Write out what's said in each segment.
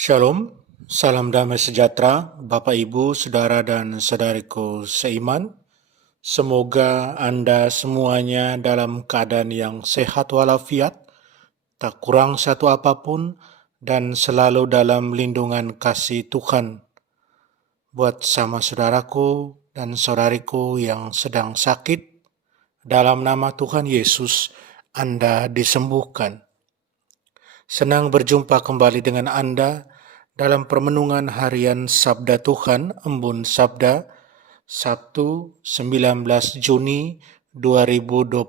Shalom, salam damai sejahtera, Bapak Ibu, Saudara dan Saudariku seiman. Semoga Anda semuanya dalam keadaan yang sehat walafiat, tak kurang satu apapun, dan selalu dalam lindungan kasih Tuhan. Buat sama saudaraku dan saudariku yang sedang sakit, dalam nama Tuhan Yesus, Anda disembuhkan. Senang berjumpa kembali dengan Anda dalam permenungan harian Sabda Tuhan, Embun Sabda, Sabtu 19 Juni 2021.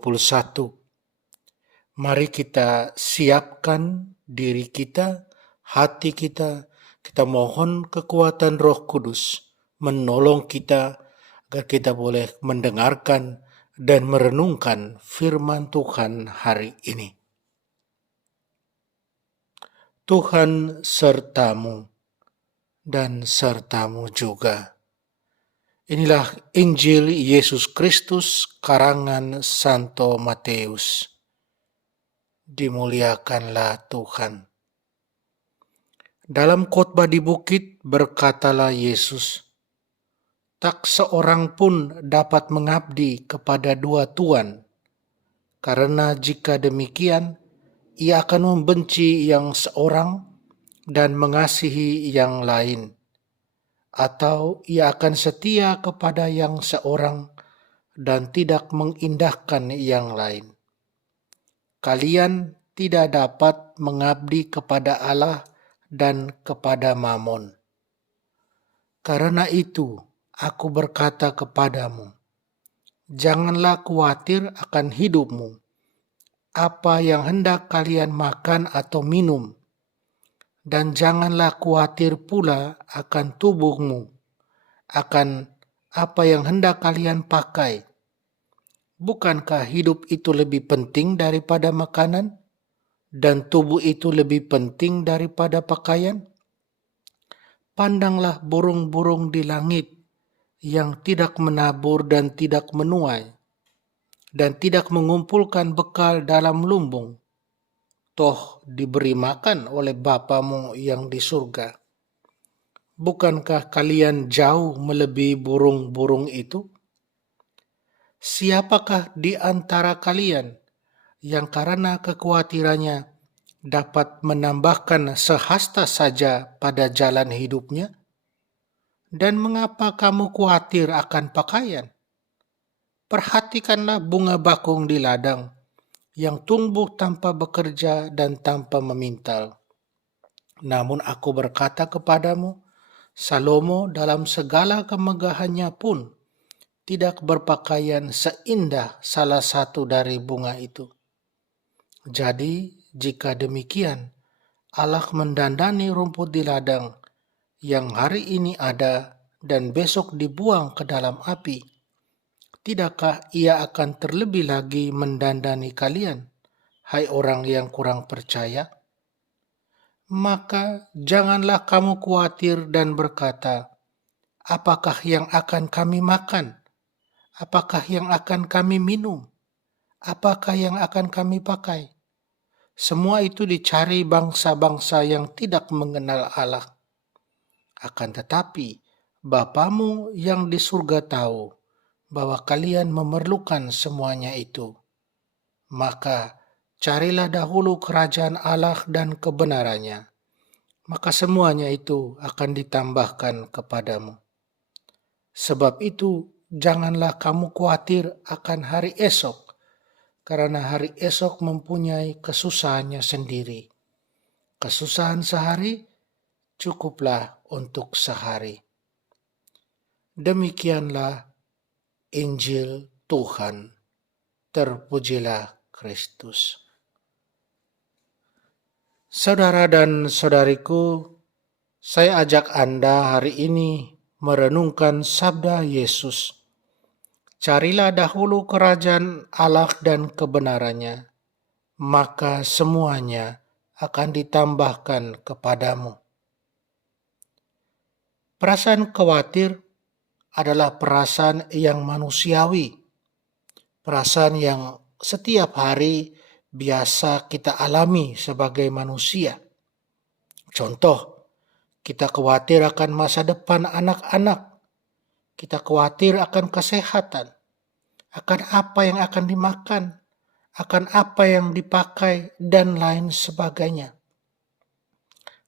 Mari kita siapkan diri kita, hati kita mohon kekuatan Roh Kudus menolong kita agar kita boleh mendengarkan dan merenungkan firman Tuhan hari ini. Tuhan sertamu dan sertamu juga. Inilah Injil Yesus Kristus karangan Santo Matius. Dimuliakanlah Tuhan. Dalam khotbah di bukit berkatalah Yesus, "Tak seorang pun dapat mengabdi kepada dua tuan, karena jika demikian, ia akan membenci yang seorang dan mengasihi yang lain, atau ia akan setia kepada yang seorang dan tidak mengindahkan yang lain. Kalian tidak dapat mengabdi kepada Allah dan kepada Mamon. Karena itu, aku berkata kepadamu, janganlah khawatir akan hidupmu, apa yang hendak kalian makan atau minum, dan janganlah khawatir pula akan tubuhmu, akan apa yang hendak kalian pakai. Bukankah hidup itu lebih penting daripada makanan, dan tubuh itu lebih penting daripada pakaian? Pandanglah burung-burung di langit yang tidak menabur dan tidak menuai, dan tidak mengumpulkan bekal dalam lumbung. Toh diberi makan oleh Bapamu yang di surga. Bukankah kalian jauh melebihi burung-burung itu? Siapakah di antara kalian yang karena kekhawatirannya dapat menambahkan sehasta saja pada jalan hidupnya? Dan mengapa kamu khawatir akan pakaian? Perhatikanlah bunga bakung di ladang yang tumbuh tanpa bekerja dan tanpa memintal. Namun aku berkata kepadamu, Salomo dalam segala kemegahannya pun tidak berpakaian seindah salah satu dari bunga itu. Jadi, jika demikian, Allah mendandani rumput di ladang yang hari ini ada dan besok dibuang ke dalam api. Tidakkah ia akan terlebih lagi mendandani kalian, hai orang yang kurang percaya? Maka janganlah kamu khawatir dan berkata, apakah yang akan kami makan? Apakah yang akan kami minum? Apakah yang akan kami pakai? Semua itu dicari bangsa-bangsa yang tidak mengenal Allah. Akan tetapi, Bapamu yang di surga tahu bahwa kalian memerlukan semuanya itu. Maka carilah dahulu kerajaan Allah dan kebenarannya, maka semuanya itu akan ditambahkan kepadamu. Sebab itu, janganlah kamu khawatir akan hari esok, karena hari esok mempunyai kesusahannya sendiri. Kesusahan sehari cukuplah untuk sehari. Demikianlah Injil Tuhan. Terpujilah Kristus. Saudara dan saudariku, saya ajak Anda hari ini merenungkan sabda Yesus. Carilah dahulu kerajaan Allah dan kebenarannya, maka semuanya akan ditambahkan kepadamu. Perasaan khawatir adalah perasaan yang manusiawi, perasaan yang setiap hari biasa kita alami sebagai manusia. Contoh, Kita khawatir akan masa depan anak-anak. Kita khawatir akan kesehatan, akan apa yang akan dimakan, akan apa yang dipakai, dan lain sebagainya.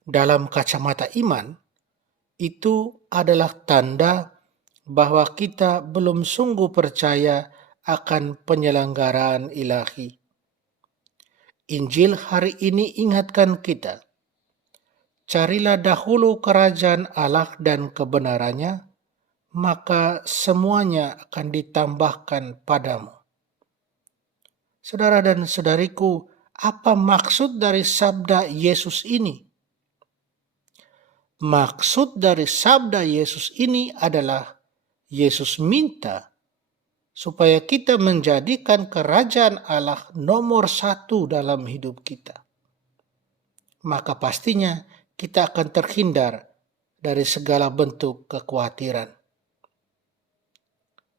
Dalam kacamata iman, itu adalah tanda bahwa kita belum sungguh percaya akan penyelenggaraan ilahi. Injil hari ini ingatkan kita, carilah dahulu kerajaan Allah dan kebenarannya, maka semuanya akan ditambahkan padamu. Saudara dan saudariku, apa maksud dari sabda Yesus ini? Maksud dari sabda Yesus ini adalah Yesus minta supaya kita menjadikan kerajaan Allah nomor 1 dalam hidup kita. Maka pastinya kita akan terhindar dari segala bentuk kekhawatiran.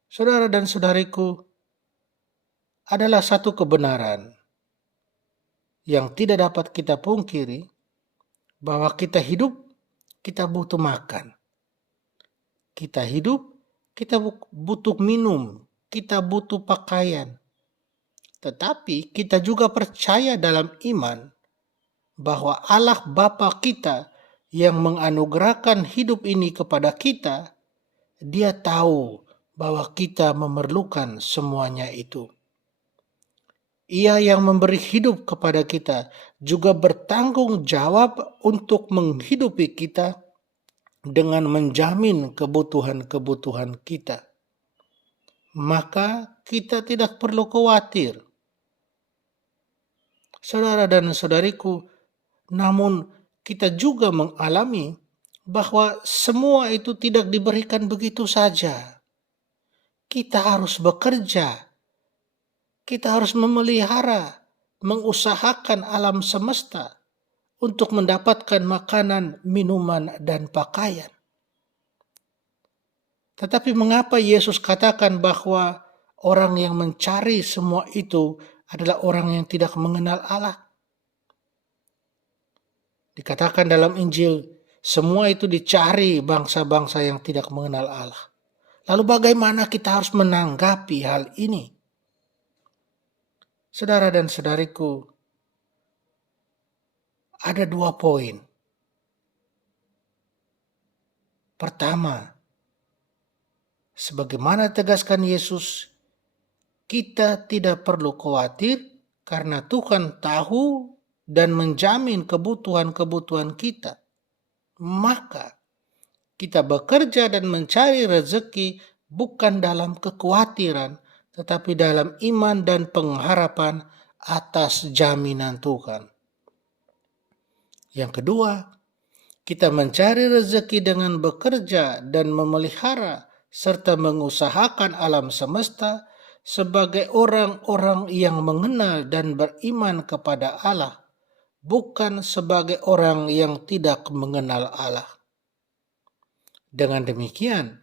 Saudara dan saudariku, adalah satu kebenaran yang tidak dapat kita pungkiri, bahwa kita hidup, kita butuh makan. Kita hidup, kita butuh minum, kita butuh pakaian. Tetapi kita juga percaya dalam iman bahwa Allah Bapa kita yang menganugerahkan hidup ini kepada kita, Dia tahu bahwa kita memerlukan semuanya itu. Ia yang memberi hidup kepada kita juga bertanggung jawab untuk menghidupi kita dengan menjamin kebutuhan-kebutuhan kita. Maka kita tidak perlu khawatir. Saudara dan saudariku, namun kita juga mengalami bahwa semua itu tidak diberikan begitu saja. Kita harus bekerja. Kita harus memelihara, mengusahakan alam semesta untuk mendapatkan makanan, minuman, dan pakaian. Tetapi mengapa Yesus katakan bahwa orang yang mencari semua itu adalah orang yang tidak mengenal Allah? Dikatakan dalam Injil, semua itu dicari bangsa-bangsa yang tidak mengenal Allah. Lalu bagaimana kita harus menanggapi hal ini? Saudara dan saudariku, ada 2 poin. Pertama, sebagaimana tegaskan Yesus, kita tidak perlu khawatir karena Tuhan tahu dan menjamin kebutuhan-kebutuhan kita. Maka kita bekerja dan mencari rezeki bukan dalam kekhawatiran, tetapi dalam iman dan pengharapan atas jaminan Tuhan. Yang kedua, kita mencari rezeki dengan bekerja dan memelihara serta mengusahakan alam semesta sebagai orang-orang yang mengenal dan beriman kepada Allah, bukan sebagai orang yang tidak mengenal Allah. Dengan demikian,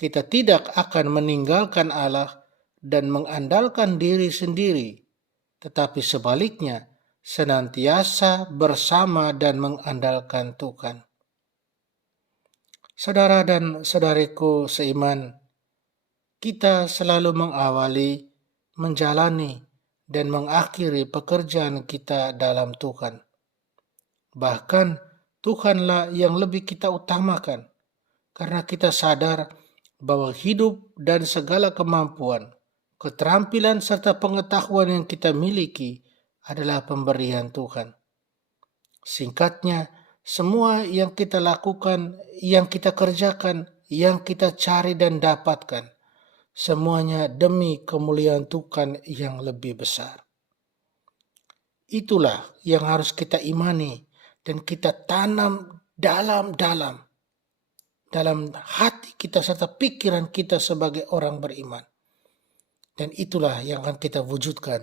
kita tidak akan meninggalkan Allah dan mengandalkan diri sendiri, tetapi sebaliknya, senantiasa bersama dan mengandalkan Tuhan. Saudara dan saudariku seiman, kita selalu mengawali, menjalani, dan mengakhiri pekerjaan kita dalam Tuhan. Bahkan Tuhanlah yang lebih kita utamakan, karena kita sadar bahwa hidup dan segala kemampuan, keterampilan serta pengetahuan yang kita miliki adalah pemberian Tuhan. Singkatnya, semua yang kita lakukan, yang kita kerjakan, yang kita cari dan dapatkan, semuanya demi kemuliaan Tuhan yang lebih besar. Itulah yang harus kita imani dan kita tanam dalam hati kita serta pikiran kita sebagai orang beriman. Dan itulah yang akan kita wujudkan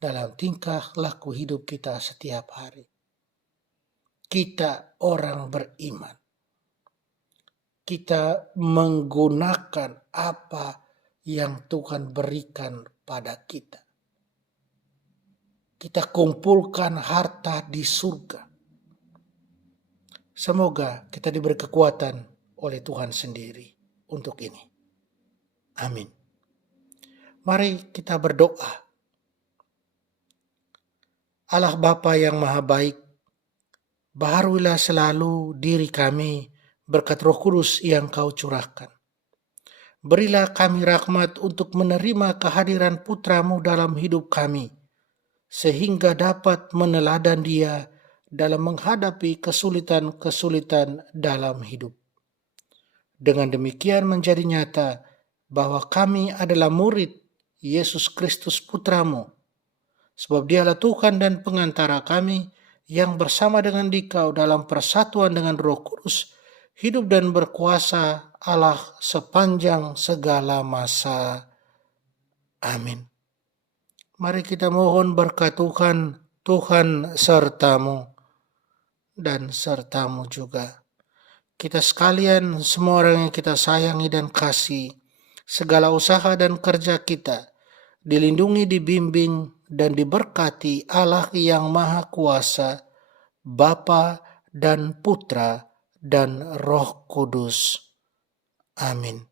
dalam tingkah laku hidup kita setiap hari. Kita orang beriman. Kita menggunakan apa yang Tuhan berikan pada kita. Kita kumpulkan harta di surga. Semoga kita diberi kekuatan oleh Tuhan sendiri untuk ini. Amin. Mari kita berdoa. Allah Bapa yang Maha Baik, baharuilah selalu diri kami berkat Roh Kudus yang Kau curahkan. Berilah kami rahmat untuk menerima kehadiran Putra-Mu dalam hidup kami, sehingga dapat meneladan Dia dalam menghadapi kesulitan-kesulitan dalam hidup. Dengan demikian menjadi nyata bahwa kami adalah murid Yesus Kristus Putra-Mu, sebab Dialah Tuhan dan pengantara kami yang bersama dengan Dikau dalam persatuan dengan Roh Kudus, hidup dan berkuasa Allah sepanjang segala masa. Amin. Mari kita mohon berkat Tuhan, Tuhan sertamu dan sertamu juga. Kita sekalian, semua orang yang kita sayangi dan kasih, segala usaha dan kerja kita, dilindungi, dibimbing, dan diberkati Allah yang Maha Kuasa, Bapa dan Putra dan Roh Kudus. Amin.